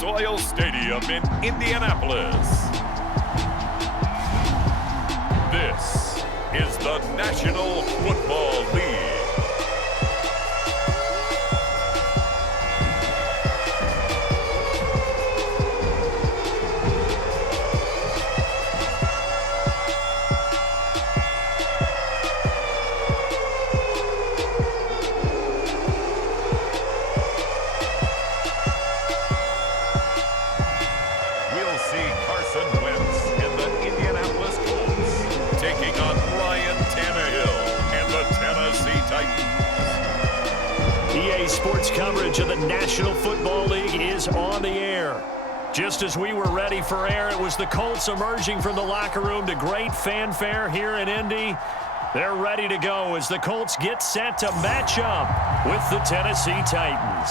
Lucas Oil Stadium in Indianapolis. This is the National Football League. We'll see Carson, Wentz, and the Indianapolis Colts taking on Tannehill and the Tennessee Titans. EA Sports coverage of the National Football League is on the air. Just as we were ready for air, it was the Colts emerging from the locker room to great fanfare here in Indy. They're ready to go as the Colts get set to match up with the Tennessee Titans.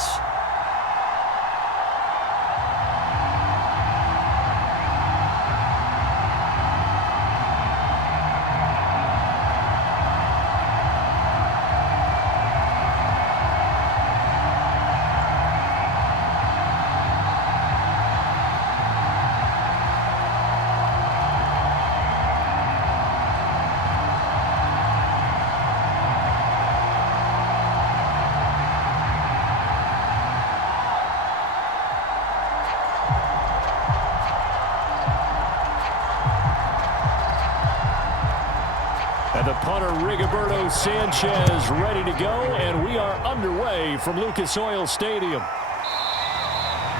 And the punter, Rigoberto Sanchez, ready to go, and we are underway from Lucas Oil Stadium.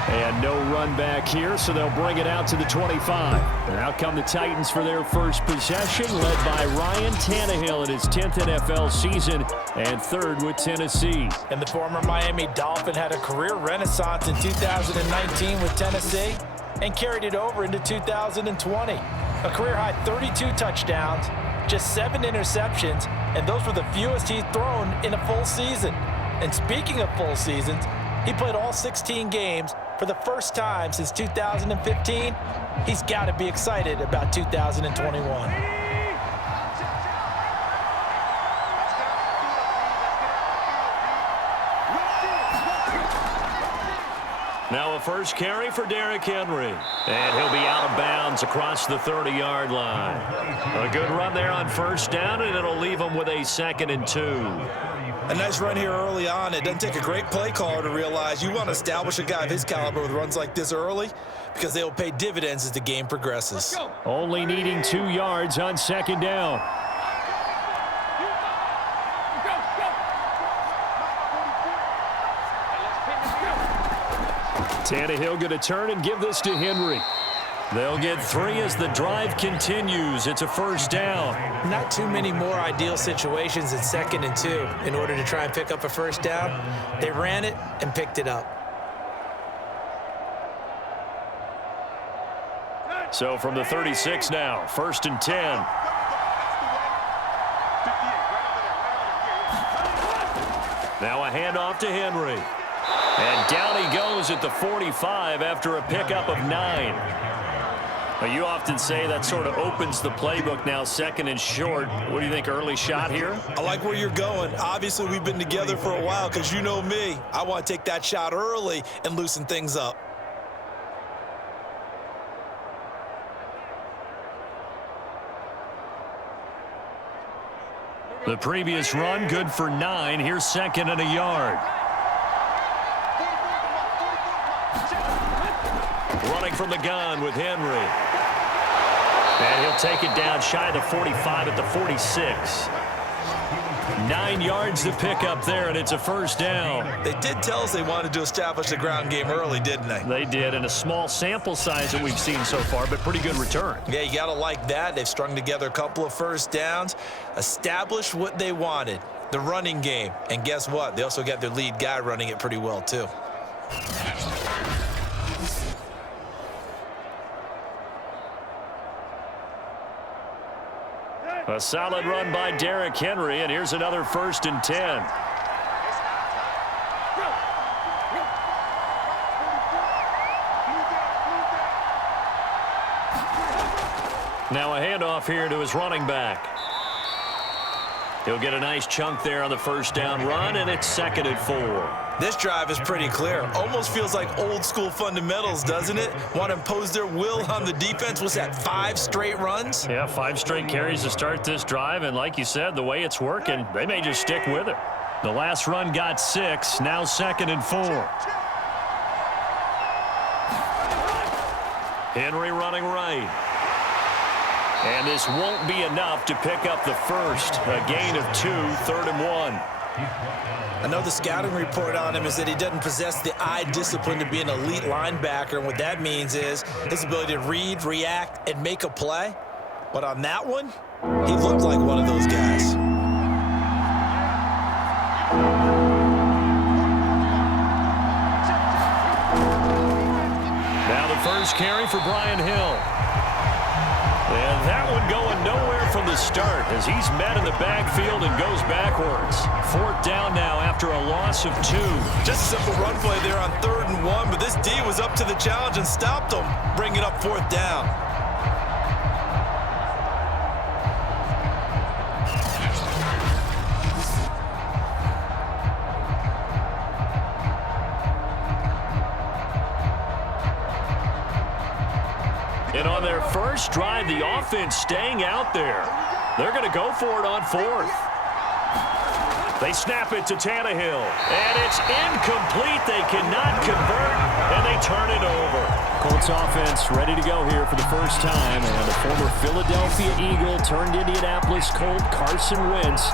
And no run back here, so they'll bring it out to the 25. And out come the Titans for their first possession, led by Ryan Tannehill in his 10th NFL season and third with Tennessee. And the former Miami Dolphin had a career renaissance in 2019 with Tennessee and carried it over into 2020. A career-high 32 touchdowns, just 7 interceptions, and those were the fewest he's thrown in a full season. And speaking of full seasons, he played all 16 games for the first time since 2015. He's got to be excited about 2021. Now a first carry for Derrick Henry. And he'll be out of bounds across the 30-yard line. A good run there on first down, and it'll leave him with a 2nd and 2. A nice run here early on. It doesn't take a great play caller to realize you want to establish a guy of his caliber with runs like this early because they will pay dividends as the game progresses. Only needing 2 yards on 2nd down. Tannehill going to turn and give this to Henry. They'll get 3 as the drive continues. It's a first down. Not too many more ideal situations in 2nd and 2 in order to try and pick up a first down. They ran it and picked it up. So from the 36 now, 1st and 10. Now a handoff to Henry. And down he goes at the 45 after a pickup of 9. Now, you often say that sort of opens the playbook now, 2nd and short. What do you think, early shot here? I like where you're going. Obviously, we've been together for a while because you know me. I want to take that shot early and loosen things up. The previous run, good for 9. Here's 2nd and a yard. Running from the gun with Henry. And he'll take it down shy of the 45 at the 46. 9 yards to pick up there, and it's a first down. They did tell us they wanted to establish the ground game early, didn't they? They did, and a small sample size that we've seen so far, but pretty good return. Yeah, you got to like that. They've strung together a couple of first downs, established what they wanted, the running game. And guess what? They also got their lead guy running it pretty well, too. A solid run by Derrick Henry, and here's another 1st and 10. Now a handoff here to his running back. He'll get a nice chunk there on the first down run, and it's 2nd and 4. This drive is pretty clear. Almost feels like old school fundamentals, doesn't it? Want to impose their will on the defense. What's that, 5 straight runs? Yeah, 5 straight carries to start this drive. And like you said, the way it's working, they may just stick with it. The last run got 6, now 2nd and 4. Henry running right. And this won't be enough to pick up the first. A gain of 2, 3rd and 1. I know the scouting report on him is that he doesn't possess the eye discipline to be an elite linebacker. And what that means is his ability to read, react, and make a play. But on that one, he looked like one of those guys. Now the first carry for Brian Hill. And that one going nowhere from the start as he's met in the backfield and goes backwards. 4th down now after a loss of 2. Just a simple run play there on 3rd and 1, but this D was up to the challenge and stopped him, bringing up 4th down. And on their first drive, the offense staying out there. They're going to go for it on 4th. They snap it to Tannehill, and it's incomplete. They cannot convert, and they turn it over. Colts offense ready to go here for the first time, and the former Philadelphia Eagle turned Indianapolis Colt, Carson Wentz,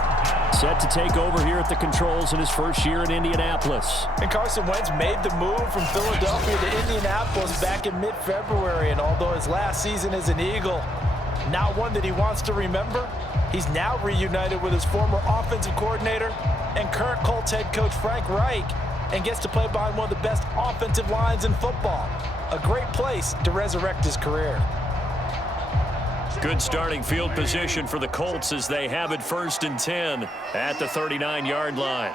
set to take over here at the controls in his first year in Indianapolis. And Carson Wentz made the move from Philadelphia to Indianapolis back in mid-February, and although his last season as an Eagle, not one that he wants to remember, he's now reunited with his former offensive coordinator and current Colts head coach Frank Reich, and gets to play behind one of the best offensive lines in football. A great place to resurrect his career. Good starting field position for the Colts as they have it 1st and 10 at the 39-yard line.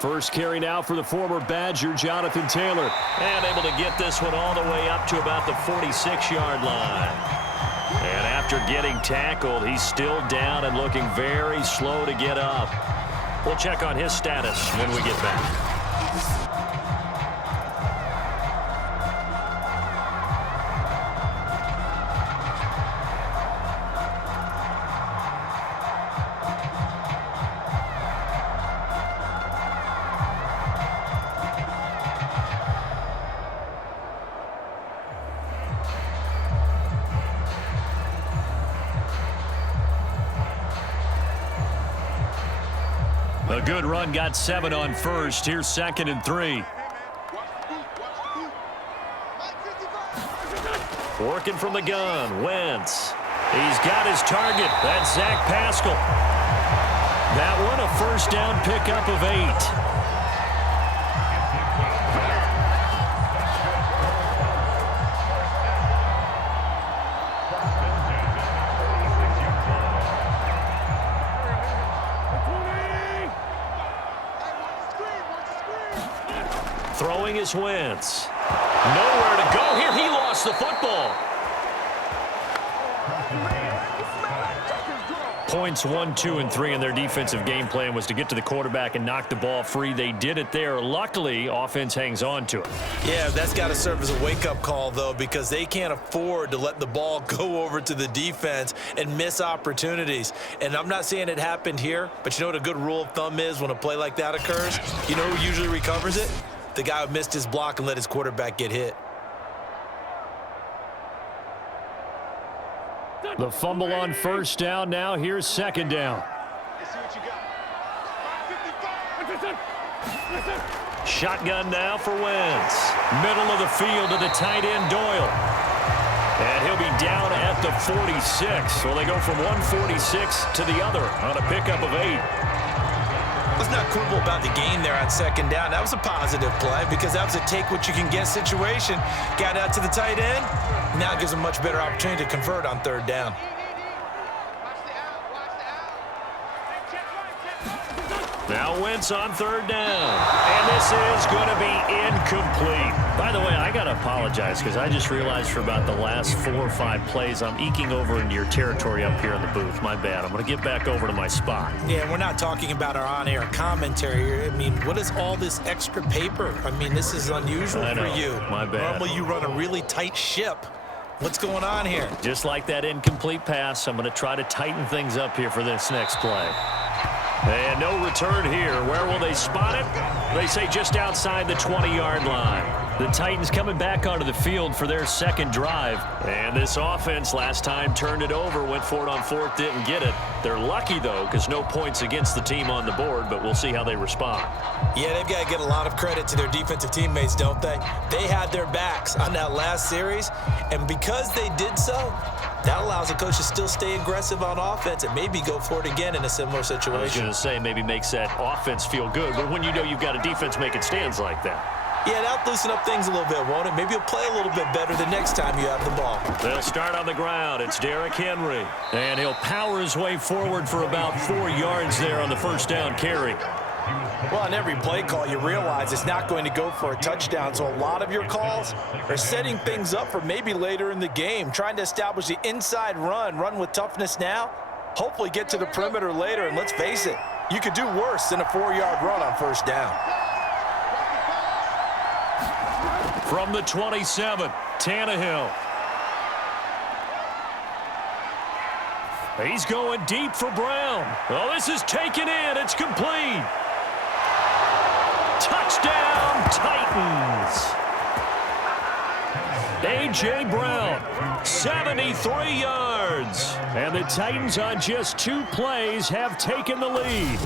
First carry now for the former Badger, Jonathan Taylor. And able to get this one all the way up to about the 46-yard line. And after getting tackled, he's still down and looking very slow to get up. We'll check on his status when we get back. A good run, got 7 on first. Here's 2nd and 3. Working from the gun, Wentz. He's got his target. That's Zach Pascal. That one a first down pickup of 8. Throwing is Wentz. Nowhere to go here. He lost the football. Points 1, 2, and 3 in their defensive game plan was to get to the quarterback and knock the ball free. They did it there. Luckily, offense hangs on to it. Yeah, that's got to serve as a wake-up call, though, because they can't afford to let the ball go over to the defense and miss opportunities. And I'm not saying it happened here, but you know what a good rule of thumb is when a play like that occurs? You know who usually recovers it? The guy who missed his block and let his quarterback get hit. The fumble on first down. Now here's 2nd down. Shotgun now for Wentz. Middle of the field to the tight end, Doyle. And he'll be down at the 46. So they go from 146 to the other on a pickup of 8. Let's not quibble about the gain there on 2nd down. That was a positive play because that was a take-what-you-can-get situation. Got out to the tight end. Now it gives them a much better opportunity to convert on 3rd down. Now Wentz on third down. And this is going to be incomplete. By the way, I got to apologize because I just realized for about the last 4 or 5 plays, I'm eking over into your territory up here in the booth. My bad. I'm going to get back over to my spot. Yeah, we're not talking about our on-air commentary here. I mean, what is all this extra paper? I mean, this is unusual for you. My bad. Normally you run a really tight ship. What's going on here? Just like that incomplete pass, I'm going to try to tighten things up here for this next play. And no return here. Where will they spot it? They say just outside the 20-yard line. The Titans coming back onto the field for their second drive. And this offense last time turned it over, went for it on fourth, didn't get it. They're lucky, though, because no points against the team on the board, but we'll see how they respond. Yeah, they've got to get a lot of credit to their defensive teammates, don't they? They had their backs on that last series, and because they did so, that allows the coach to still stay aggressive on offense and maybe go for it again in a similar situation. I was going to say maybe makes that offense feel good, but when you know you've got a defense making stands like that. Yeah, that'll loosen up things a little bit, won't it? Maybe you'll play a little bit better the next time you have the ball. They'll start on the ground. It's Derrick Henry. And he'll power his way forward for about 4 yards there on the first down carry. Well, on every play call, you realize it's not going to go for a touchdown, so a lot of your calls are setting things up for maybe later in the game, trying to establish the inside run with toughness now, hopefully get to the perimeter later, and let's face it, you could do worse than a 4-yard run on first down. From the 27, Tannehill. He's going deep for Brown. Oh, this is taken in. It's complete. Touchdown, Titans. A.J. Brown, 73 yards. And the Titans on just 2 plays have taken the lead.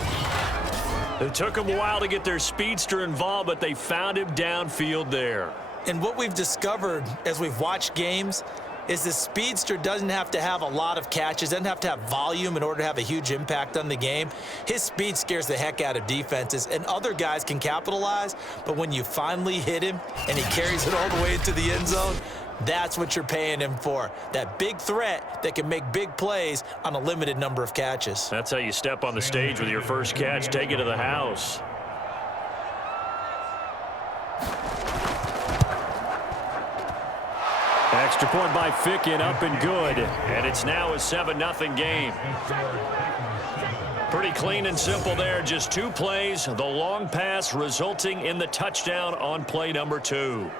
It took them a while to get their speedster involved, but they found him downfield there. And what we've discovered as we've watched games is the speedster doesn't have to have a lot of catches, doesn't have to have volume in order to have a huge impact on the game. His speed scares the heck out of defenses, and other guys can capitalize, but when you finally hit him and he carries it all the way into the end zone, that's what you're paying him for. That big threat that can make big plays on a limited number of catches. That's how you step on the stage with your first catch, take it to the house. Extra point by Ficken, up and good. And it's now a 7-0 game. Pretty clean and simple there. Just 2 plays. The long pass resulting in the touchdown on play number 2.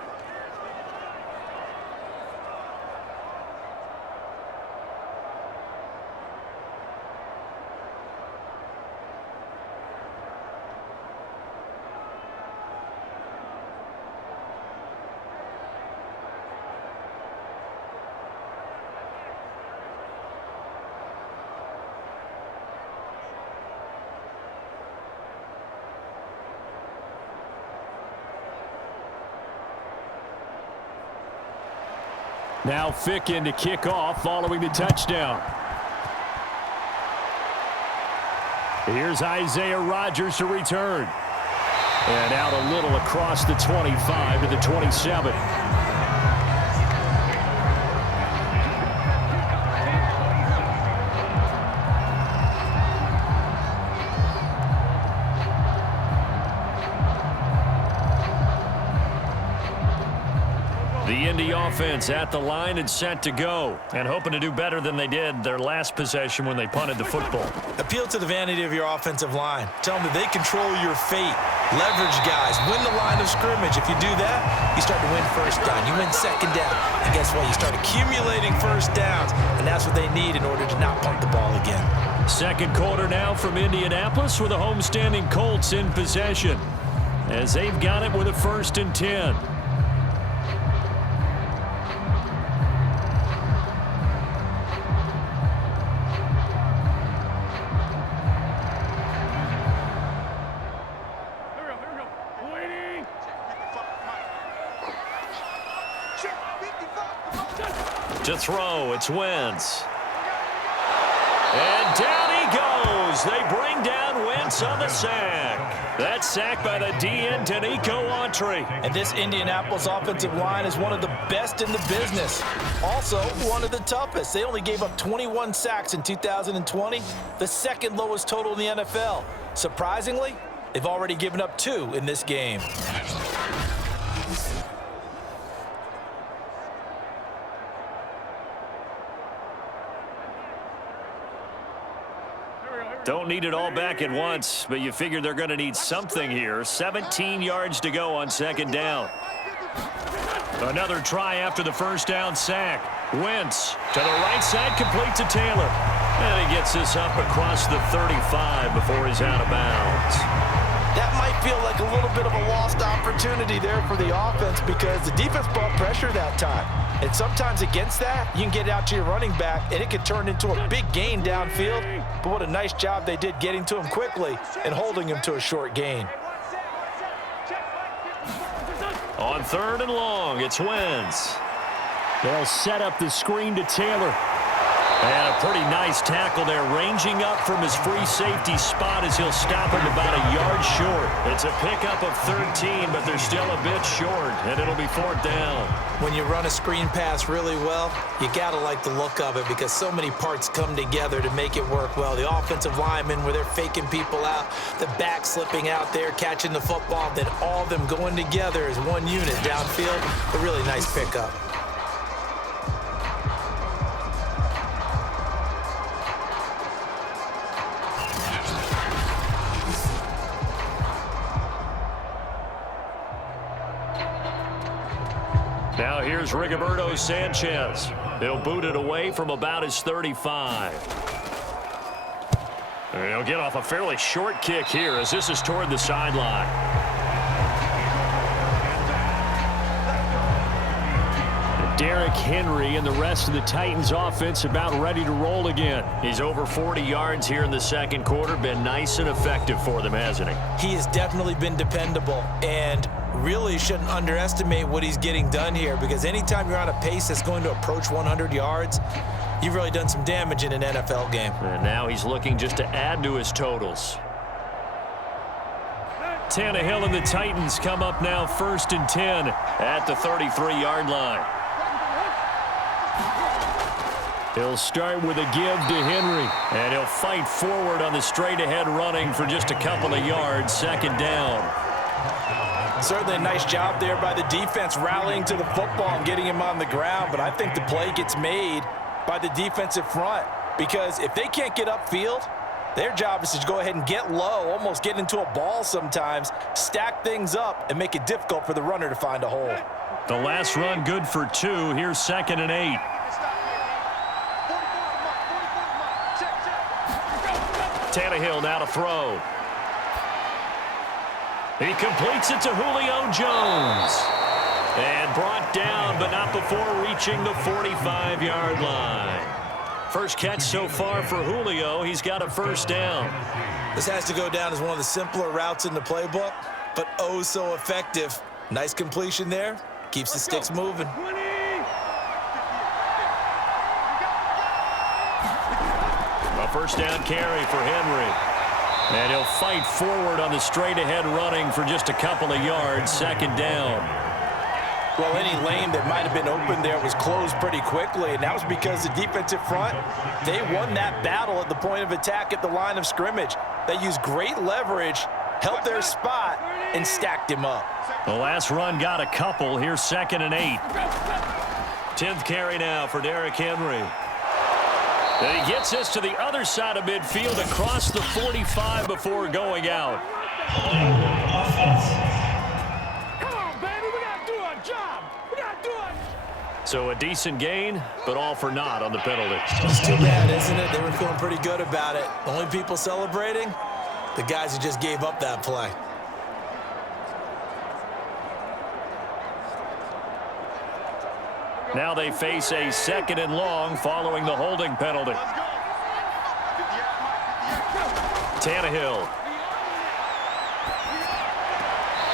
Now Ficken to kick off following the touchdown. Here's Isaiah Rodgers to return. And out a little across the 25 to the 27. The Indy offense at the line and set to go, and hoping to do better than they did their last possession when they punted the football. Appeal to the vanity of your offensive line. Tell them that they control your fate. Leverage guys. Win the line of scrimmage. If you do that, you start to win first down. You win second down. And guess what? You start accumulating first downs, and that's what they need in order to not punt the ball again. Second quarter now from Indianapolis with the homestanding Colts in possession, as they've got it with a 1st and 10. To throw, it's Wentz. And down he goes. as they bring down Wentz on the sack. That sack by the DN, Tannehill. And this Indianapolis offensive line is one of the best in the business. Also, one of the toughest. They only gave up 21 sacks in 2020, the second lowest total in the NFL. Surprisingly, they've already given up 2 in this game. Don't need it all back at once, but you figure they're going to need something here. 17 yards to go on second down. Another try after the first down sack. Wentz to the right side, complete to Taylor. And he gets this up across the 35 before he's out of bounds. That might feel like a little bit of a lost opportunity there for the offense because the defense brought pressure that time. And sometimes against that, you can get out to your running back, and it can turn into a big gain downfield. But what a nice job they did getting to him quickly and holding him to a short gain. On 3rd and long, it's Wentz. They'll set up the screen to Taylor. And a pretty nice tackle there, ranging up from his free safety spot as he'll stop him about a yard short. It's a pickup of 13, but they're still a bit short, and it'll be 4th down. When you run a screen pass really well, you got to like the look of it because so many parts come together to make it work well. The offensive linemen, where they're faking people out, the back slipping out there, catching the football, then all of them going together as one unit downfield. A really nice pickup. Now here's Rigoberto Sanchez. He'll boot it away from about his 35. And he'll get off a fairly short kick here as this is toward the sideline. Derrick Henry and the rest of the Titans offense about ready to roll again. He's over 40 yards here in the second quarter. Been nice and effective for them, hasn't he? He has definitely been dependable and really shouldn't underestimate what he's getting done here because anytime you're on a pace that's going to approach 100 yards, you've really done some damage in an NFL game. And now he's looking just to add to his totals. Tannehill and the Titans come up now 1st and 10 at the 33-yard line. He'll start with a give to Henry, and he'll fight forward on the straight-ahead running for just a couple of yards, 2nd down. Certainly a nice job there by the defense rallying to the football and getting him on the ground, but I think the play gets made by the defensive front because if they can't get upfield, their job is to go ahead and get low, almost get into a ball sometimes, stack things up, and make it difficult for the runner to find a hole. The last run good for 2. Here's 2nd and 8. Tannehill now to throw. He completes it to Julio Jones. And brought down, but not before reaching the 45-yard line. First catch so far for Julio. He's got a 1st down. This has to go down as one of the simpler routes in the playbook, but oh so effective. Nice completion there. Keeps the sticks moving. A 1st down carry for Henry. And he'll fight forward on the straight-ahead running for just a couple of yards, 2nd down. Well, any lane that might have been open there was closed pretty quickly, and that was because the defensive front, they won that battle at the point of attack at the line of scrimmage. They used great leverage, held their spot, and stacked him up. The last run got a couple. Here's 2nd and 8. 10th carry now for Derrick Henry. And he gets this to the other side of midfield across the 45 before going out. Come on, baby, we got to do our job. We got to do it. So a decent gain, but all for naught on the penalty. It's too bad, isn't it? They were feeling pretty good about it. The only people celebrating, the guys who just gave up that play. Now they face a 2nd and long following the holding penalty. Tannehill.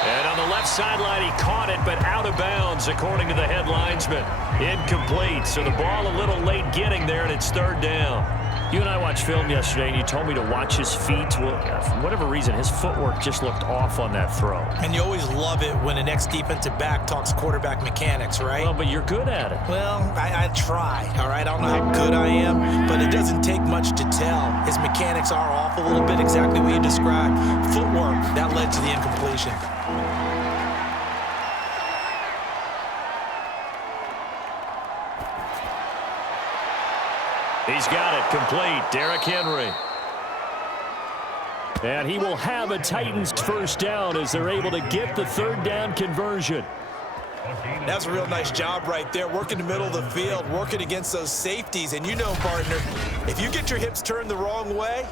And on the left sideline, he caught it, but out of bounds, according to the head linesman. Incomplete, so the ball a little late getting there, and it's 3rd down. You and I watched film yesterday, and you told me to watch his feet. Well, for whatever reason, his footwork just looked off on that throw. And you always love it when an ex-defensive back talks quarterback mechanics, right? Well, but you're good at it. Well, I try, all right? I don't know how good I am, but it doesn't take much to tell. His mechanics are off a little bit, exactly what you described. Footwork, that led to the incompletion. He's got it complete. Derrick Henry. And he will have a Titans first down as they're able to get the third down conversion. That's a real nice job right there, working the middle of the field, working against those safeties. And you know, partner, if you get your hips turned the wrong way,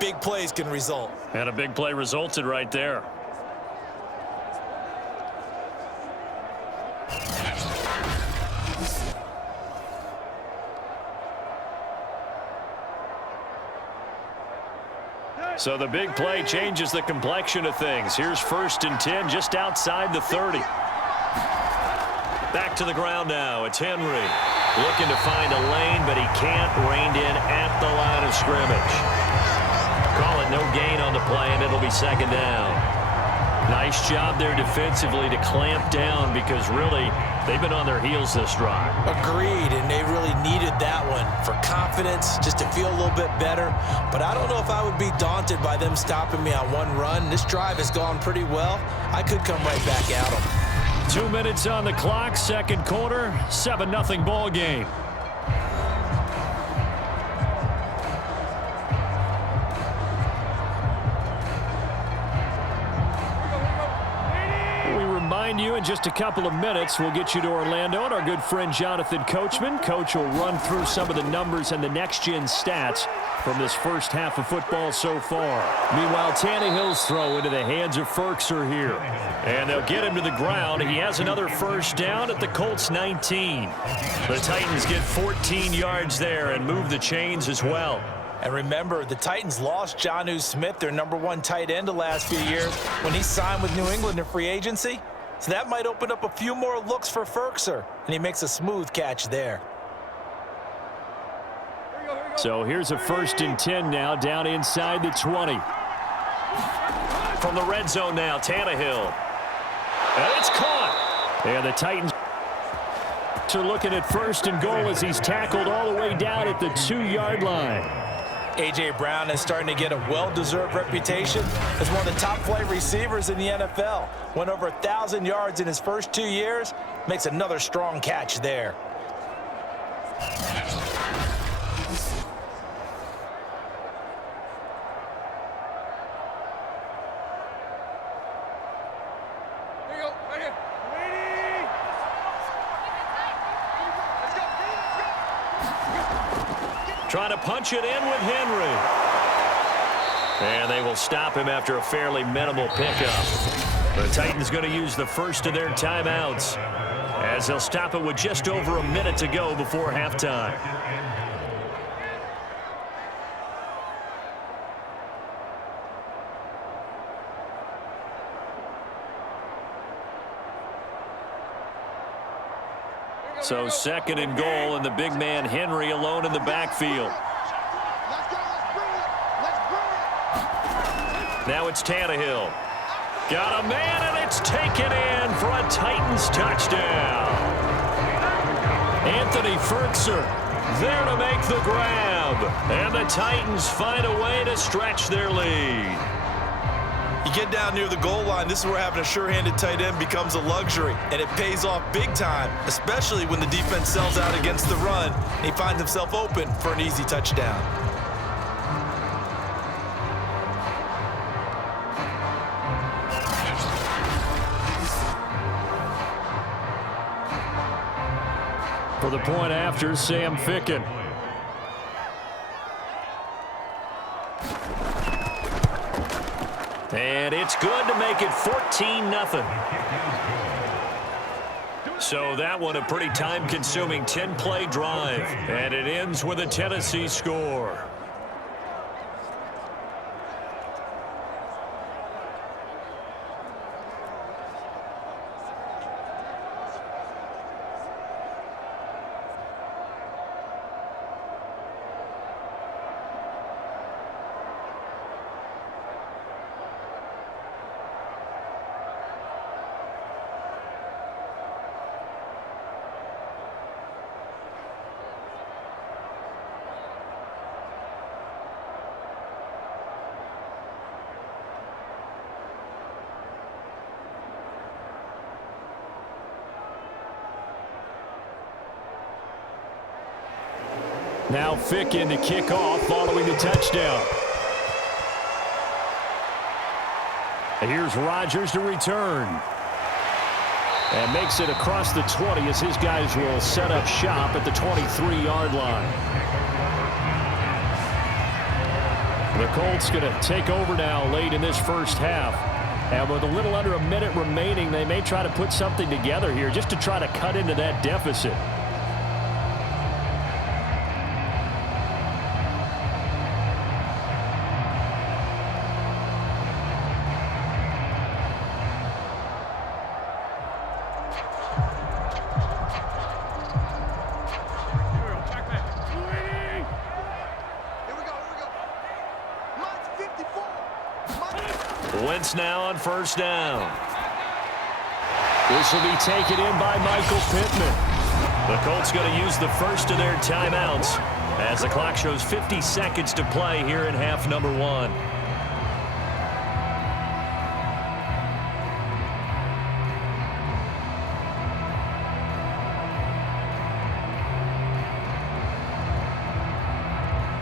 big plays can result. And a big play resulted right there. So the big play changes the complexion of things. Here's 1st and 10 just outside the 30. Back to the ground now. It's Henry looking to find a lane, but he can't. Reined in at the line of scrimmage. Call it no gain on the play, and it'll be 2nd down. Nice job there defensively to clamp down because really they've been on their heels this drive. Agreed, and they really needed that one for confidence, just to feel a little bit better. But I don't know if I would be daunted by them stopping me on one run. This drive has gone pretty well. I could come right back at them. 2 minutes on the clock, 2nd quarter, 7-0 ball game. You in just a couple of minutes. We'll get you to Orlando and our good friend Jonathan Coachman. Coach will run through some of the numbers and the next-gen stats from this first half of football so far. Meanwhile, Tannehill's throw into the hands of Ferkser here. And they'll get him to the ground. He has another first down at the Colts 19. The Titans get 14 yards there and move the chains as well. And remember, the Titans lost Jonnu Smith, their #1 tight end the last few years, when he signed with New England in free agency. So that might open up a few more looks for Ferkser, and he makes a smooth catch there. So here's a 1st and 10 now, down inside the 20. From the red zone now, Tannehill. And it's caught. And the Titans are looking at 1st and goal as he's tackled all the way down at the 2-yard line. A.J. Brown is starting to get a well-deserved reputation as one of the top-flight receivers in the NFL. Went over 1,000 yards in his first 2 years. Makes another strong catch there. Trying to punch it in with Henry. And they will stop him after a fairly minimal pickup. The Titans going to use the first of their timeouts as they'll stop it with just over a minute to go before halftime. So 2nd and goal, and the big man Henry alone in the backfield. Now it's Tannehill. Got a man, and it's taken in for a Titans touchdown. Anthony Ferkser there to make the grab. And the Titans find a way to stretch their lead. You get down near the goal line, this is where having a sure-handed tight end becomes a luxury, and it pays off big time, especially when the defense sells out against the run, and he finds himself open for an easy touchdown. For the point after, Sam Ficken. And it's good to make it 14-0. So that one a pretty time-consuming 10-play drive. And it ends with a Tennessee score. Now Fick in to kick off following the touchdown. Here's Rodgers to return. And makes it across the 20 as his guys will set up shop at the 23-yard line. The Colts going to take over now late in this first half. And with a little under a minute remaining, they may try to put something together here just to try to cut into that deficit. Wentz now on first down. This will be taken in by Michael Pittman. The Colts going to use the first of their timeouts as the clock shows 50 seconds to play here in half number 1.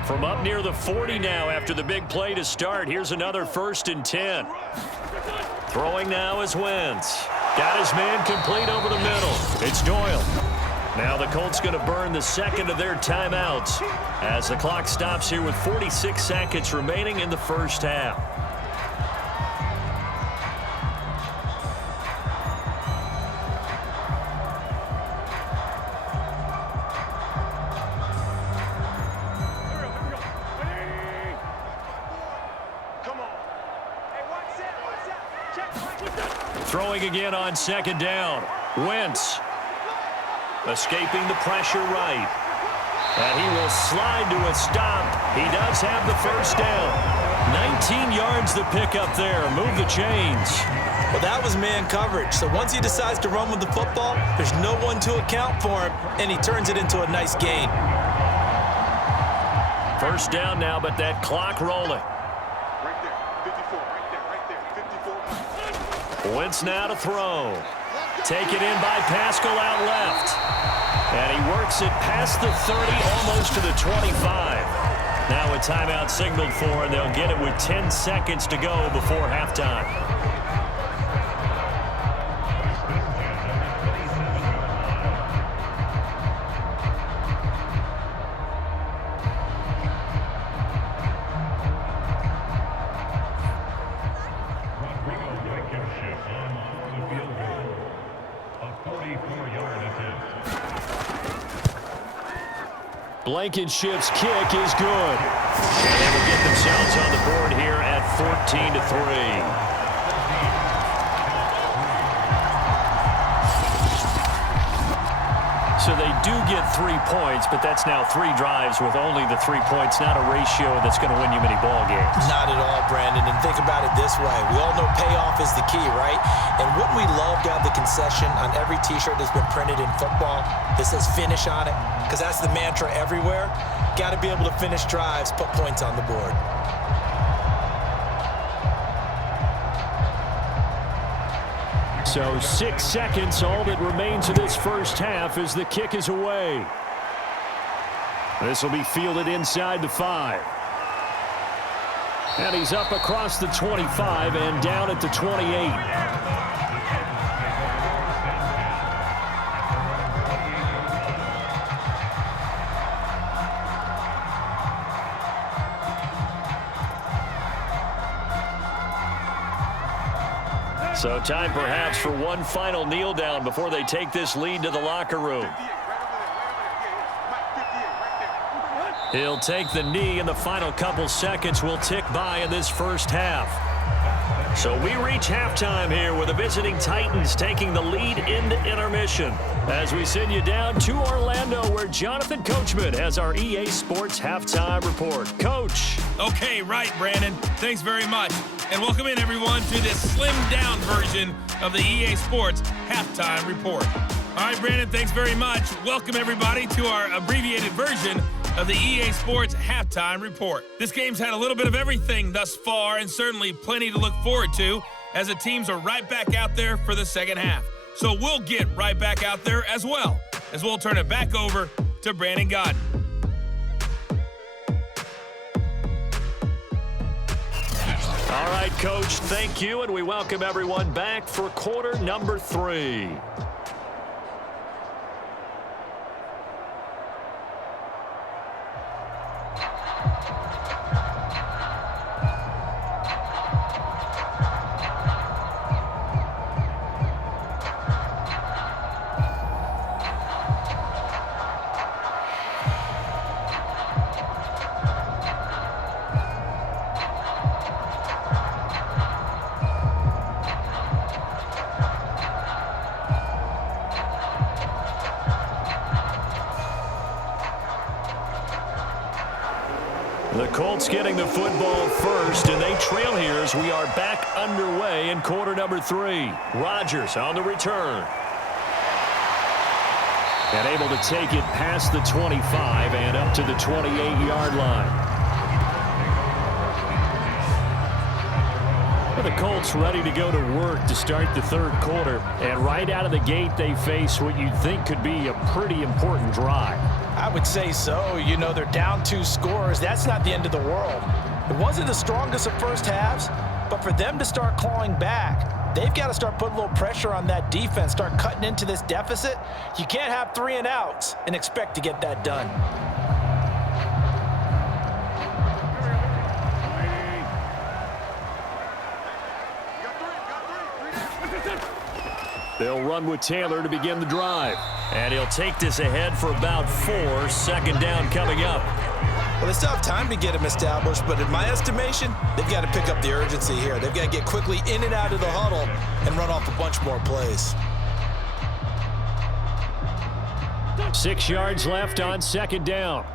From up near the 40 now after the big play to start. Here's another 1st and 10. Throwing now is Wentz. Got his man complete over the middle. It's Doyle. Now the Colts going to burn the second of their timeouts as the clock stops here with 46 seconds remaining in the first half. Throwing again on second down. Wentz escaping the pressure right. And he will slide to a stop. He does have the first down. 19 yards to pick up there. Move the chains. Well, that was man coverage. So once he decides to run with the football, there's no one to account for him, and he turns it into a nice gain. First down now, but that clock rolling. Wentz now to throw. Taken in by Pascal out left. And he works it past the 30, almost to the 25. Now a timeout signaled for, and they'll get it with 10 seconds to go before halftime. Blankenship's kick is good. And they will get themselves on the board here at 14-3. So they do get 3 points, but that's now 3 drives with only the 3 points, not a ratio that's going to win you many ball games. Not at all, Brandon. And think about it this way. We all know payoff is the key, right? And wouldn't we love to have the concession on every T-shirt that's been printed in football that says finish on it? Because that's the mantra everywhere. Got to be able to finish drives, put points on the board. So 6 seconds, all that remains of this first half as the kick is away. This will be fielded inside the 5. And he's up across the 25 and down at the 28. So time perhaps for one final kneel down before they take this lead to the locker room. He'll take the knee, and the final couple seconds will tick by in this first half. So we reach halftime here with the visiting Titans taking the lead into intermission as we send you down to Orlando where Jonathan Coachman has our EA Sports Halftime Report. Coach. Okay, right, Brandon. Thanks very much. And welcome in, everyone, to this slimmed-down version of the EA Sports Halftime Report. All right, Brandon, thanks very much. Welcome, everybody, to our abbreviated version of the EA Sports Halftime Report. This game's had a little bit of everything thus far, and certainly plenty to look forward to, as the teams are right back out there for the second half. So we'll get right back out there as well, as we'll turn it back over to Brandon Godden. All right, Coach, thank you, and we welcome everyone back for quarter number 3. The Colts getting the football first, and they trail here as we are back underway in quarter number 3. Rodgers on the return. And able to take it past the 25 and up to the 28-yard line. The Colts ready to go to work to start the third quarter. And right out of the gate, they face what you'd think could be a pretty important drive. I would say so. You know, they're down 2 scores. That's not the end of the world. It wasn't the strongest of first halves, but for them to start clawing back, they've got to start putting a little pressure on that defense, start cutting into this deficit. You can't have 3 and outs and expect to get that done. They'll run with Taylor to begin the drive. And he'll take this ahead for about 4. Second down coming up. Well, they still have time to get him established, but in my estimation, they've got to pick up the urgency here. They've got to get quickly in and out of the huddle and run off a bunch more plays. 6 yards left on second down.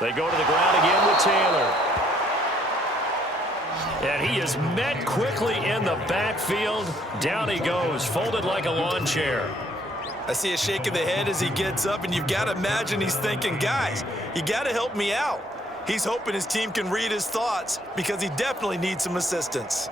They go to the ground again with Taylor. And he is met quickly in the backfield. Down he goes, folded like a lawn chair. I see a shake of the head as he gets up, and you've got to imagine he's thinking, guys, you got to help me out. He's hoping his team can read his thoughts because he definitely needs some assistance.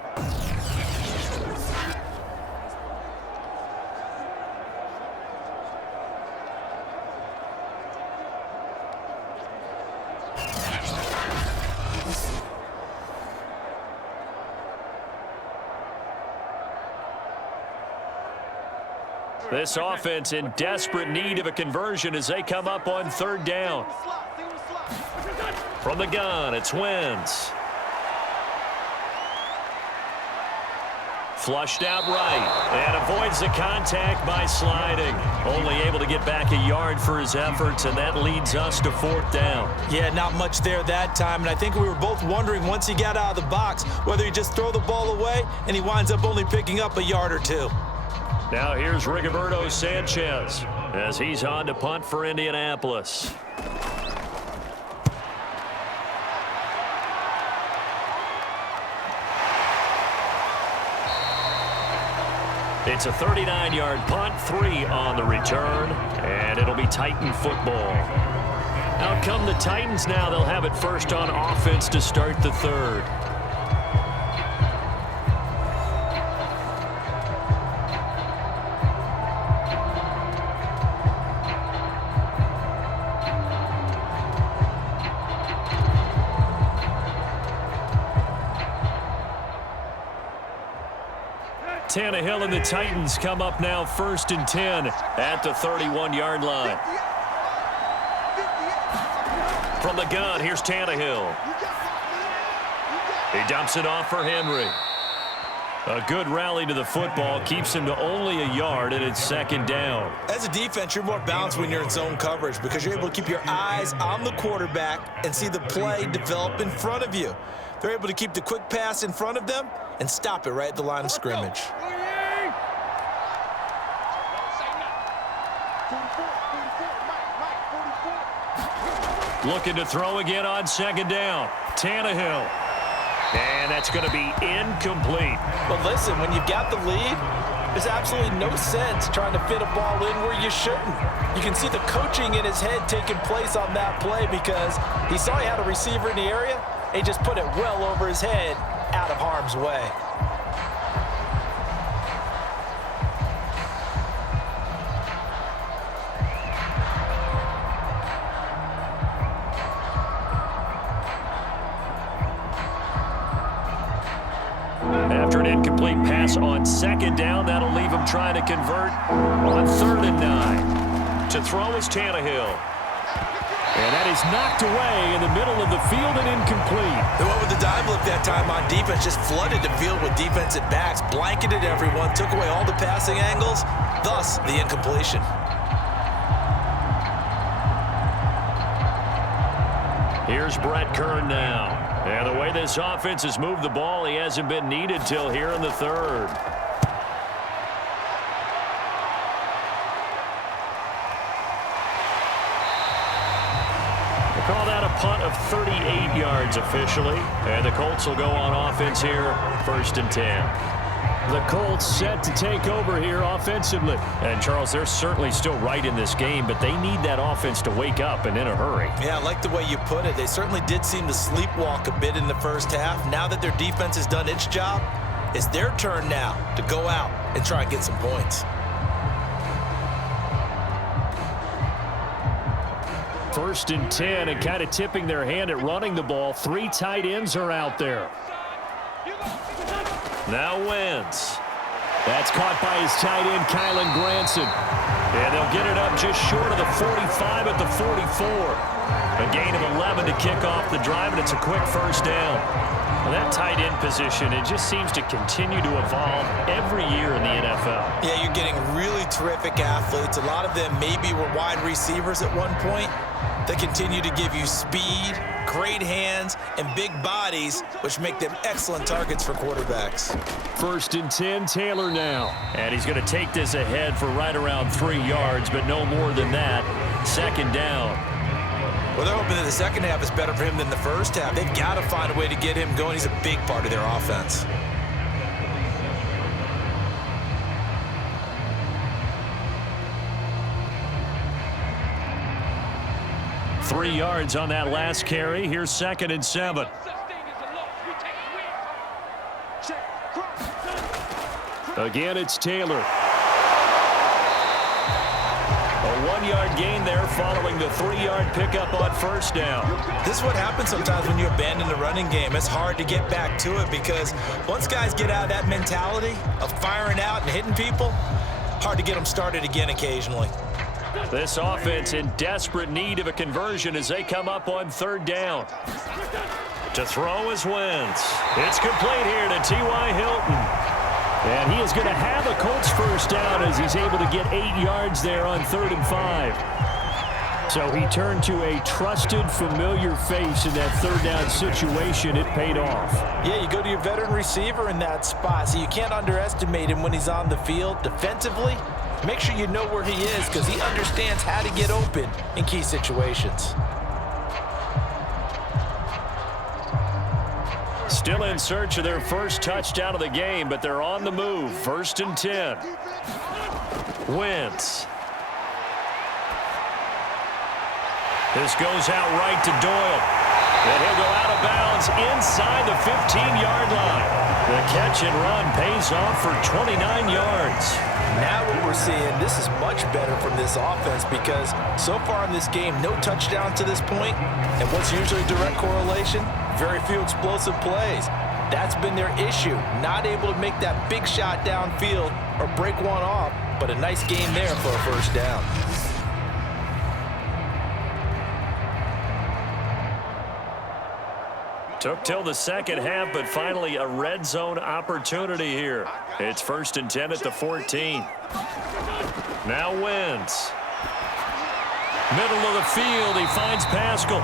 This offense in desperate need of a conversion as they come up on third down. From the gun, it's Wentz. Flushed out right and avoids the contact by sliding. Only able to get back a yard for his efforts, and that leads us to fourth down. Yeah, not much there that time, and I think we were both wondering once he got out of the box whether he just throw the ball away and he winds up only picking up a yard or 2. Now here's Rigoberto Sanchez as he's on to punt for Indianapolis. It's a 39-yard punt, 3 on the return, and it'll be Titan football. Out come the Titans now. They'll have it first on offense to start the third. Tannehill and the Titans come up now 1st and 10 at the 31-yard line. From the gun, here's Tannehill. He dumps it off for Henry. A good rally to the football keeps him to only a yard, and it's second down. As a defense, you're more balanced when you're in zone coverage because you're able to keep your eyes on the quarterback and see the play develop in front of you. They're able to keep the quick pass in front of them and stop it right at the line of scrimmage. Looking to throw again on second down. Tannehill. And that's going to be incomplete. But listen, when you've got the lead, there's absolutely no sense trying to fit a ball in where you shouldn't. You can see the coaching in his head taking place on that play because he saw he had a receiver in the area. He just put it well over his head, out of harm's way. After an incomplete pass on second down, that'll leave him trying to convert on 3rd and 9. To throw is Tannehill. And that is knocked away in the middle of the field and incomplete. They went with the dive look that time on defense, just flooded the field with defensive backs, blanketed everyone, took away all the passing angles, thus the incompletion. Here's Brett Kern now. And the way this offense has moved the ball, he hasn't been needed till here in the 3rd. Call that a punt of 38 yards officially. And the Colts will go on offense here, 1st and 10. The Colts set to take over here offensively. And, Charles, they're certainly still right in this game, but they need that offense to wake up and in a hurry. Yeah, I like the way you put it. They certainly did seem to sleepwalk a bit in the first half. Now that their defense has done its job, it's their turn now to go out and try and get some points. 1st and 10, and kind of tipping their hand at running the ball. 3 tight ends are out there. Now Wentz. That's caught by his tight end, Kylan Granson. And they'll get it up just short of the 45 at the 44. A gain of 11 to kick off the drive, and it's a quick 1st down. Well, that tight end position, it just seems to continue to evolve every year in the NFL. Yeah, you're getting really terrific athletes. A lot of them maybe were wide receivers at one point. They continue to give you speed, great hands, and big bodies, which make them excellent targets for quarterbacks. 1st and 10, Taylor now. And he's going to take this ahead for right around 3 yards, but no more than that. 2nd down. Well, they're hoping that the second half is better for him than the first half. They've got to find a way to get him going. He's a big part of their offense. Three yards on that last carry. Here's 2nd and 7. Again, it's Taylor. A 1-yard gain there following the 3-yard pickup on 1st down. This is what happens sometimes when you abandon the running game. It's hard to get back to it because once guys get out of that mentality of firing out and hitting people, hard to get them started again occasionally. This offense in desperate need of a conversion as they come up on 3rd down. To throw is Wentz. It's complete here to T.Y. Hilton. And he is going to have a Colts 1st down as he's able to get 8 yards there on 3rd and 5. So he turned to a trusted, familiar face in that 3rd down situation. It paid off. Yeah, you go to your veteran receiver in that spot, so you can't underestimate him when he's on the field. Defensively, make sure you know where he is because he understands how to get open in key situations. Still in search of their first touchdown of the game, but they're on the move. 1st and 10. Wentz. This goes out right to Doyle. And he'll go out of bounds inside the 15-yard line. The catch and run pays off for 29 yards. Now what we're seeing, this is much better from this offense because so far in this game, no touchdown to this point. And what's usually a direct correlation? Very few explosive plays. That's been their issue. Not able to make that big shot downfield or break one off, but a nice game there for a 1st down. Took till the 2nd half, but finally a red zone opportunity here. It's 1st and 10 at the 14. Now Wentz. Middle of the field, he finds Pascal.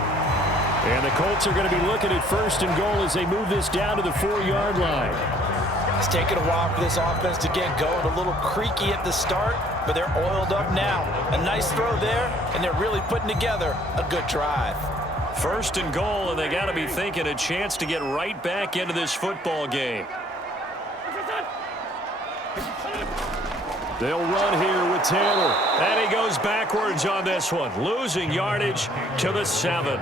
And the Colts are going to be looking at 1st and goal as they move this down to the 4-yard line. It's taken a while for this offense to get going. A little creaky at the start, but they're oiled up now. A nice throw there, and they're really putting together a good drive. 1st and goal, and they got to be thinking a chance to get right back into this football game. They'll run here with Taylor. And he goes backwards on this one, losing yardage to the 7.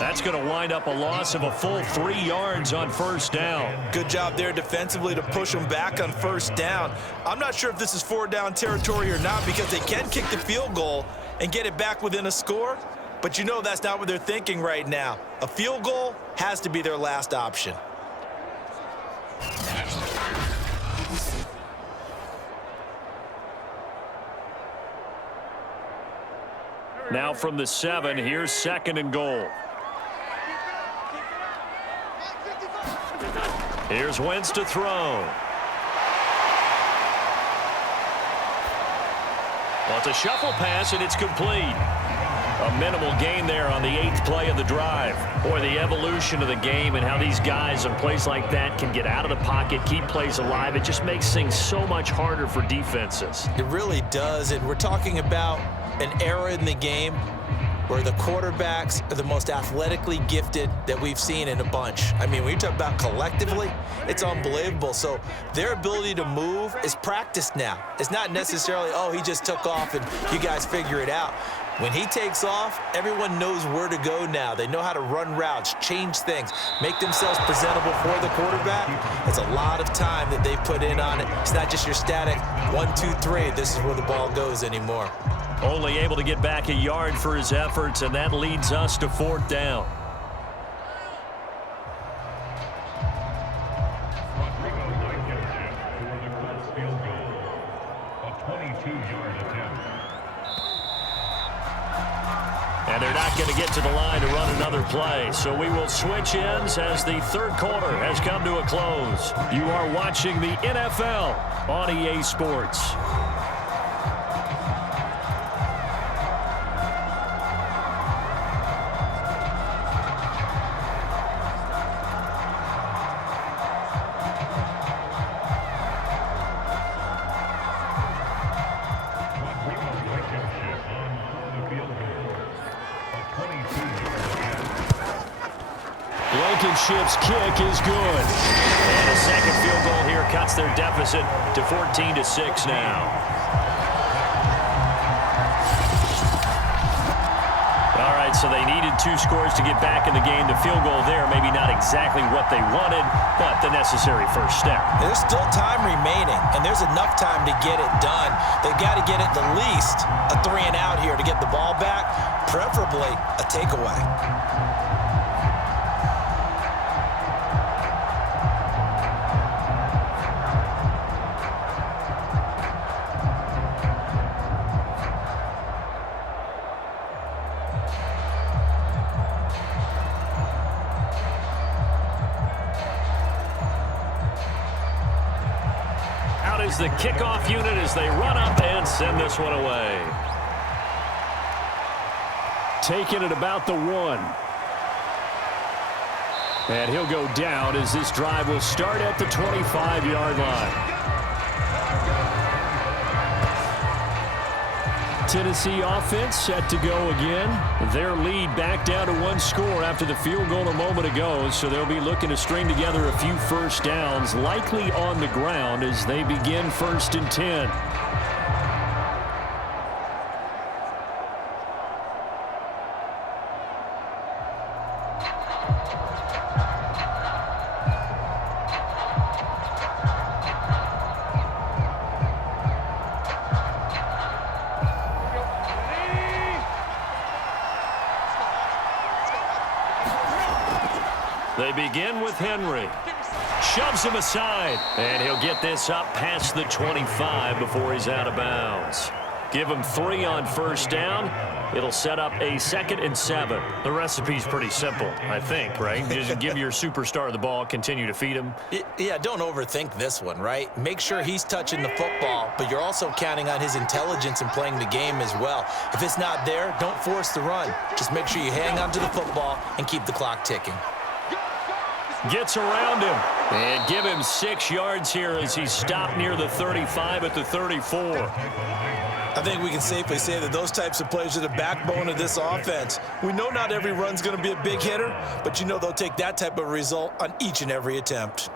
That's going to wind up a loss of a full 3 yards on 1st down. Good job there defensively to push them back on 1st down. I'm not sure if this is 4-down territory or not because they can kick the field goal and get it back within a score. But you know that's not what they're thinking right now. A field goal has to be their last option. Now from the 7, here's 2nd and goal. Here's Wentz to throw. Well, it's a shuffle pass, and it's complete. A minimal gain there on the 8th play of the drive. Boy, the evolution of the game and how these guys in plays like that can get out of the pocket, keep plays alive, it just makes things so much harder for defenses. It really does, and we're talking about an era in the game where the quarterbacks are the most athletically gifted that we've seen in a bunch. I mean, when you talk about collectively, it's unbelievable. So their ability to move is practiced now. It's not necessarily, oh, he just took off and you guys figure it out. When he takes off, everyone knows where to go now. They know how to run routes, change things, make themselves presentable for the quarterback. It's a lot of time that they put in on it. It's not just your static 1, 2, 3, this is where the ball goes anymore. Only able to get back a yard for his efforts, and that leads us to 4th down. And they're not going to get to the line to run another play. So we will switch ends as the 3rd quarter has come to a close. You are watching the NFL on EA Sports. Blankenship's kick is good. And a second field goal here cuts their deficit to 14-6 now. All right, so they needed 2 scores to get back in the game. The field goal there, maybe not exactly what they wanted, but the necessary first step. There's still time remaining, and there's enough time to get it done. They've got to get at the least a 3-and-out here to get the ball back, preferably a takeaway. Is the kickoff unit as they run up and send this one away. Taking it about the 1. And he'll go down as this drive will start at the 25-yard line. Tennessee offense set to go again. Their lead back down to 1 score after the field goal a moment ago, so they'll be looking to string together a few first downs, likely on the ground as they begin 1st and 10. They begin with Henry. Shoves him aside. And he'll get this up past the 25 before he's out of bounds. Give him 3 on first down. It'll set up a 2nd and 7. The recipe's pretty simple, I think, right? Just give your superstar the ball, continue to feed him. Yeah, don't overthink this one, right? Make sure he's touching the football, but you're also counting on his intelligence in playing the game as well. If it's not there, don't force the run. Just make sure you hang on to the football and keep the clock ticking. Gets around him and give him 6 yards here as he's stopped near the 35 at the 34. I think we can safely say that those types of plays are the backbone of this offense. We know not every run's going to be a big hitter, but you know they'll take that type of result on each and every attempt.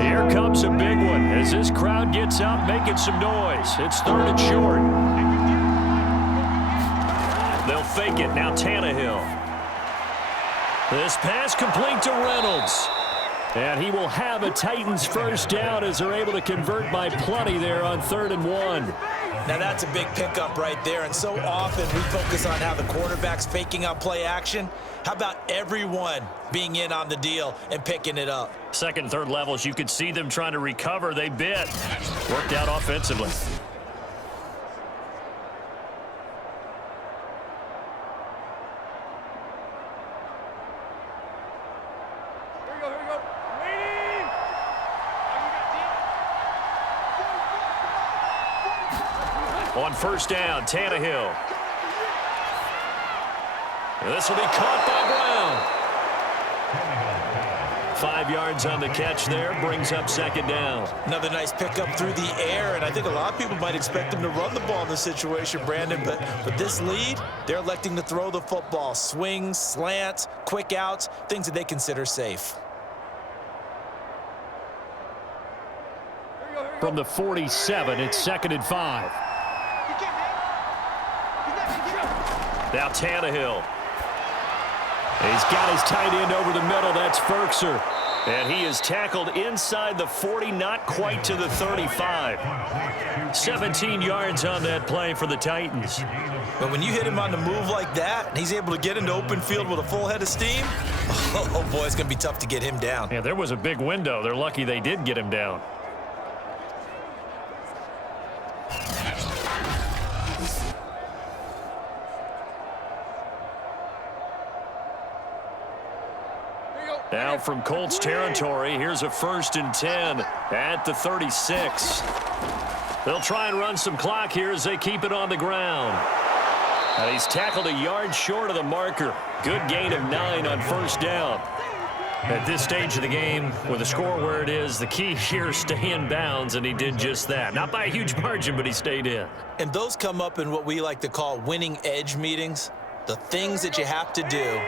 Here comes a big one as this crowd gets out making some noise. It's 3rd and short. They'll fake it. Now Tannehill. This pass complete to Reynolds. And he will have a Titans first down as they're able to convert by plenty there on 3rd and 1. Now that's a big pickup right there, and so often we focus on how the quarterback's faking on play action. How about everyone being in on the deal and picking it up? 2nd and 3rd levels, you could see them trying to recover. They bit. Worked out offensively. On first down, Tannehill. And this will be caught by Brown. 5 yards on the catch there, brings up second down. Another nice pickup through the air, and I think a lot of people might expect him to run the ball in this situation, Brandon, but with this lead, they're electing to throw the football. Swings, slants, quick outs, things that they consider safe. From the 47, it's 2nd and 5. Now Tannehill. He's got his tight end over the middle. That's Ferkser. And he is tackled inside the 40, not quite to the 35. 17 yards on that play for the Titans. But when you hit him on the move like that, and he's able to get into open field with a full head of steam, oh boy, it's going to be tough to get him down. Yeah, there was a big window. They're lucky they did get him down. Now from Colts territory, here's a 1st and 10 at the 36. They'll try and run some clock here as they keep it on the ground. And he's tackled a yard short of the marker. Good gain of 9 on first down. At this stage of the game, with the score where it is, the key here is stay in bounds, and he did just that. Not by a huge margin, but he stayed in. And those come up in what we like to call winning edge meetings. The things that you have to do.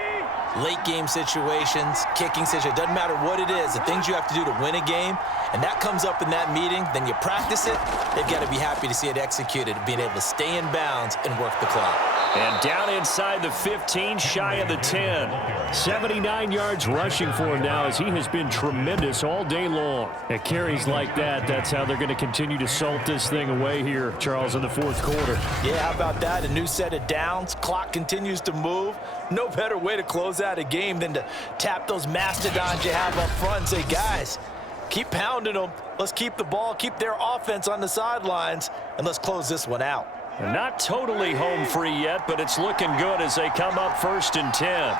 Late game situations, kicking situations, doesn't matter what it is, the things you have to do to win a game, and that comes up in that meeting, then you practice it, they've got to be happy to see it executed, being able to stay in bounds and work the clock. And down inside the 15, shy of the 10. 79 yards rushing for him now as he has been tremendous all day long. At carries like that, that's how they're going to continue to salt this thing away here, Charles, in the 4th quarter. Yeah, how about that? A new set of downs. Clock continues to move. No better way to close out a game than to tap those mastodons you have up front and say, guys, keep pounding them. Let's keep the ball, keep their offense on the sidelines, and let's close this one out. Not totally home free yet, but it's looking good as they come up 1st and 10.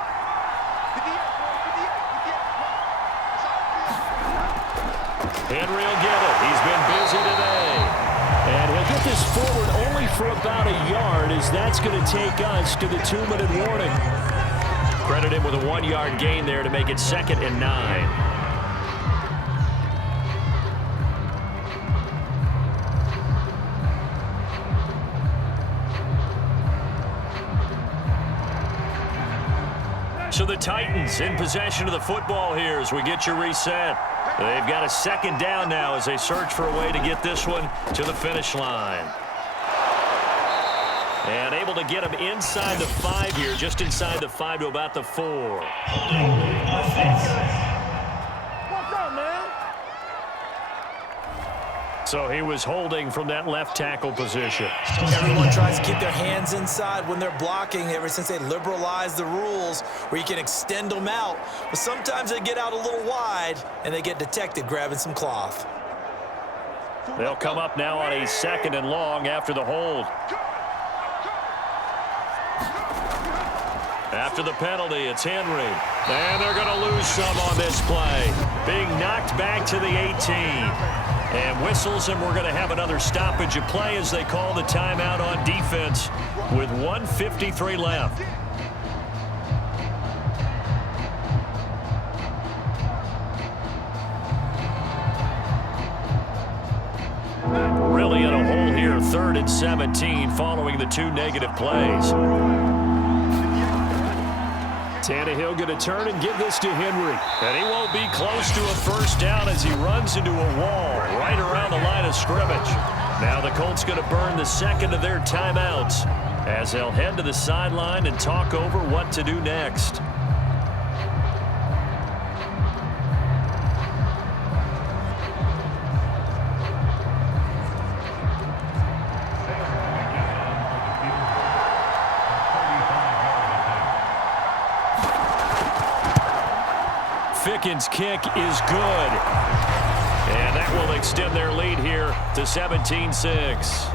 Henry will get it. He's been busy today. And he'll get this forward only for about a yard, as that's going to take us to the 2-minute warning. Credit him with a 1-yard gain there to make it 2nd and 9. So the Titans in possession of the football here as we get you reset. They've got a 2nd down now as they search for a way to get this one to the finish line. And able to get him inside the 5 here, just inside the 5 to about the 4. What's up, man? So he was holding from that left tackle position. Everyone tries to keep their hands inside when they're blocking ever since they liberalized the rules where you can extend them out. But sometimes they get out a little wide and they get detected grabbing some cloth. They'll come up now on a 2nd and long after the hold. After the penalty, it's Henry. And they're going to lose some on this play. Being knocked back to the 18. And whistles, and we're going to have another stoppage of play as they call the timeout on defense with 1:53 left. Really in a hole here, 3rd and 17 following the 2 negative plays. Tannehill going to turn and give this to Henry. And he won't be close to a 1st down as he runs into a wall right around the line of scrimmage. Now the Colts going to burn the 2nd of their timeouts as they'll head to the sideline and talk over what to do next. Ficken's kick is good. And that will extend their lead here to 17-6.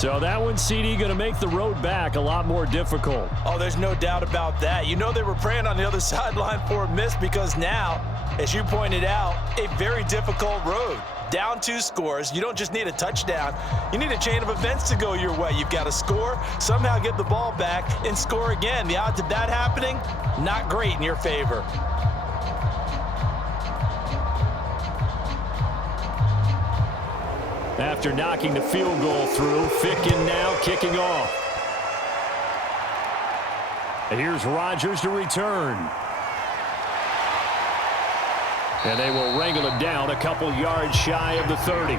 So that one, CD, going to make the road back a lot more difficult. Oh, there's no doubt about that. You know they were praying on the other sideline for a miss because now, as you pointed out, a very difficult road. Down 2 scores. You don't just need a touchdown. You need a chain of events to go your way. You've got to score, somehow get the ball back, and score again. The odds of that happening, not great in your favor. After knocking the field goal through, Ficken now kicking off. And here's Rodgers to return. And they will wrangle him down a couple yards shy of the 30.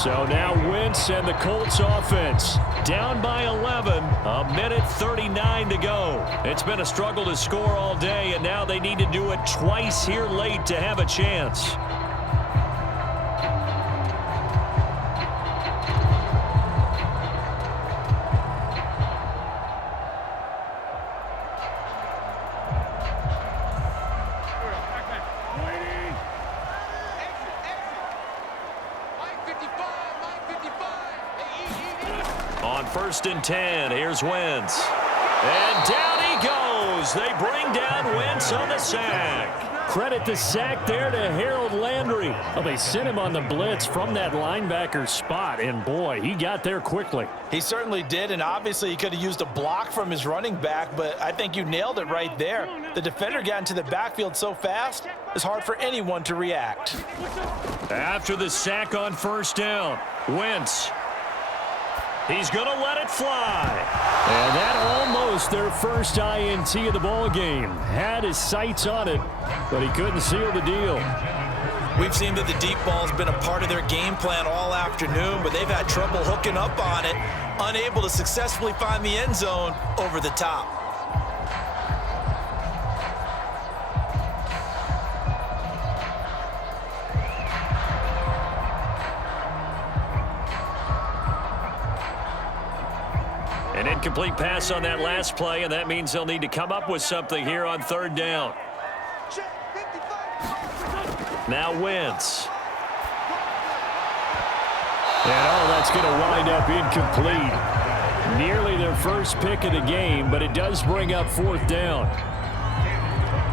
So now Wentz and the Colts offense down by 11, a minute 39 to go. It's been a struggle to score all day, and now they need to do it twice here late to have a chance. On 1st and 10, here's Wentz. And down he goes. They bring down Wentz on the sack. Credit the sack there to Harold Landry. Well, they sent him on the blitz from that linebacker spot, and boy, he got there quickly. He certainly did, and obviously he could have used a block from his running back, but I think you nailed it right there. The defender got into the backfield so fast, it's hard for anyone to react. After the sack on 1st down, Wentz. He's going to let it fly. And that almost their first INT of the ball game. Had his sights on it, but he couldn't seal the deal. We've seen that the deep ball's been a part of their game plan all afternoon, but they've had trouble hooking up on it, unable to successfully find the end zone over the top. An incomplete pass on that last play, and that means they'll need to come up with something here on 3rd down. Now Wentz. And that's going to wind up incomplete. Nearly their first pick of the game, but it does bring up 4th down.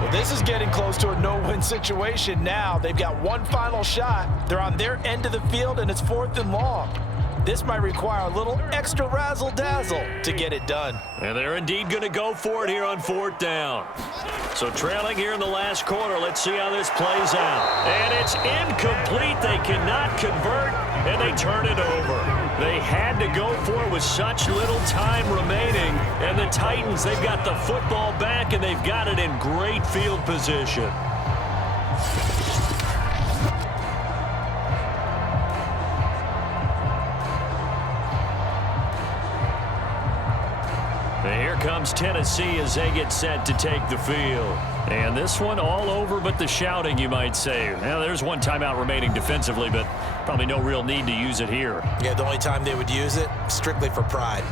Well, this is getting close to a no-win situation now. They've got one final shot. They're on their end of the field, and it's 4th and long. This might require a little extra razzle-dazzle to get it done. And they're indeed going to go for it here on 4th down. So trailing here in the last quarter, let's see how this plays out. And it's incomplete. They cannot convert, and they turn it over. They had to go for it with such little time remaining. And the Titans, they've got the football back, and they've got it in great field position. Here comes Tennessee as they get set to take the field. And this one all over but the shouting, you might say. Now, there's one timeout remaining defensively, but probably no real need to use it here. Yeah, the only time they would use it, strictly for pride.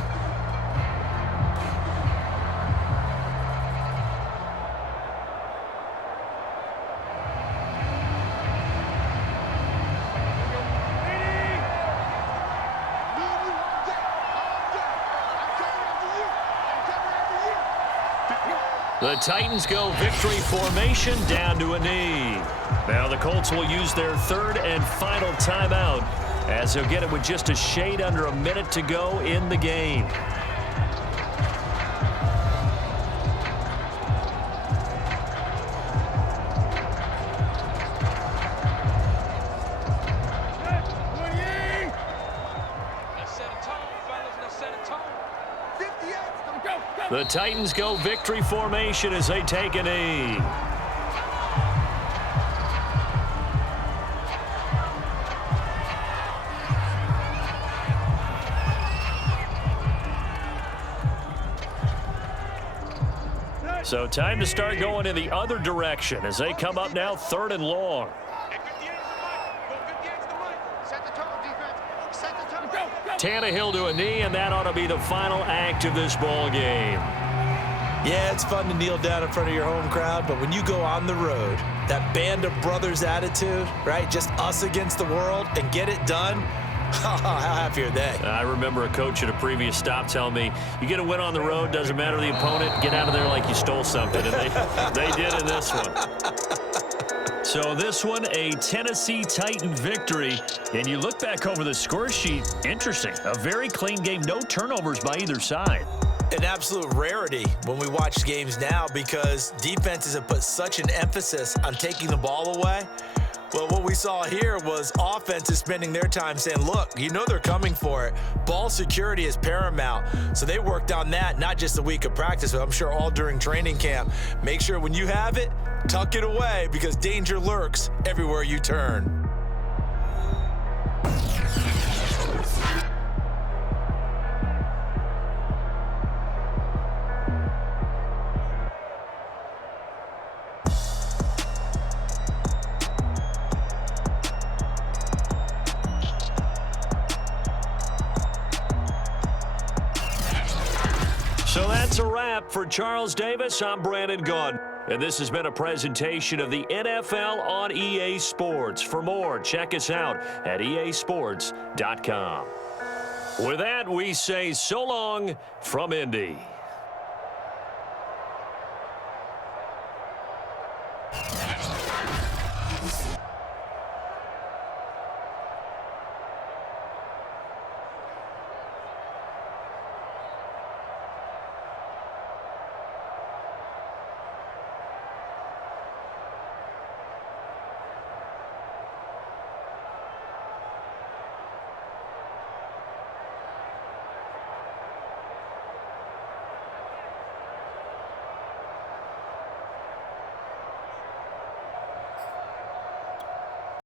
The Titans go victory formation down to a knee. Now the Colts will use their 3rd and final timeout as they'll get it with just a shade under a minute to go in the game. The Titans go victory formation as they take a knee. So time to start going in the other direction as they come up now 3rd and long. Tannehill to a knee, and that ought to be the final act of this ball game. Yeah, it's fun to kneel down in front of your home crowd, but when you go on the road, that band of brothers attitude, right? Just us against the world and get it done. How happy are they? I remember a coach at a previous stop telling me, you get a win on the road, doesn't matter the opponent, get out of there like you stole something. And they did in this one. So this one, a Tennessee Titan victory. And you look back over the score sheet, interesting. A very clean game, no turnovers by either side. An absolute rarity when we watch games now because defenses have put such an emphasis on taking the ball away. Well, what we saw here was offenses spending their time saying, look, you know they're coming for it. Ball security is paramount. So they worked on that, not just a week of practice, but I'm sure all during training camp. Make sure when you have it, tuck it away because danger lurks everywhere you turn. So that's a wrap for Charles Davis. I'm Brandon Gunn. And this has been a presentation of the NFL on EA Sports. For more, check us out at easports.com. With that, we say so long from Indy.